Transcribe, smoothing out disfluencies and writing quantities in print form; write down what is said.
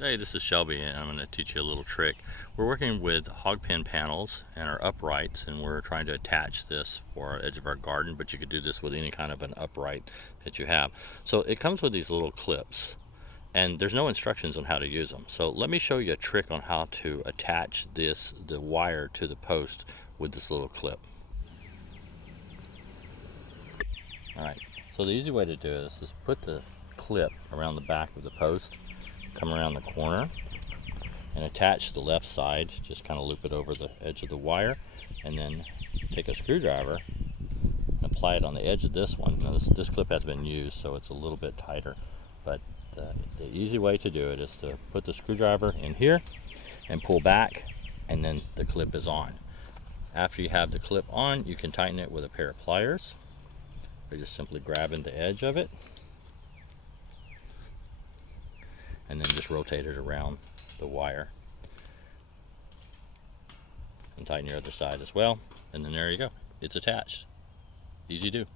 Hey, this is Shelby, and I'm going to teach you a little trick. We're working with hog pen panels and our uprights, and we're trying to attach this for our edge of our garden, but you could do this with any kind of an upright that you have. So it comes with these little clips, and there's no instructions on how to use them. So let me show you a trick on how to attach the wire to the post with this little clip. Alright, so the easy way to do this is put the clip around the back of the post, come around the corner, and attach the left side. Just kind of loop it over the edge of the wire, and then take a screwdriver and apply it on the edge of this one. Now this clip has been used, so it's a little bit tighter, but the easy way to do it is to put the screwdriver in here and pull back, and then the clip is on. After you have the clip on, you can tighten it with a pair of pliers, or just simply grabbing the edge of it and then just rotate it around the wire and tighten your other side as well, and then there you go, it's attached. Easy to do.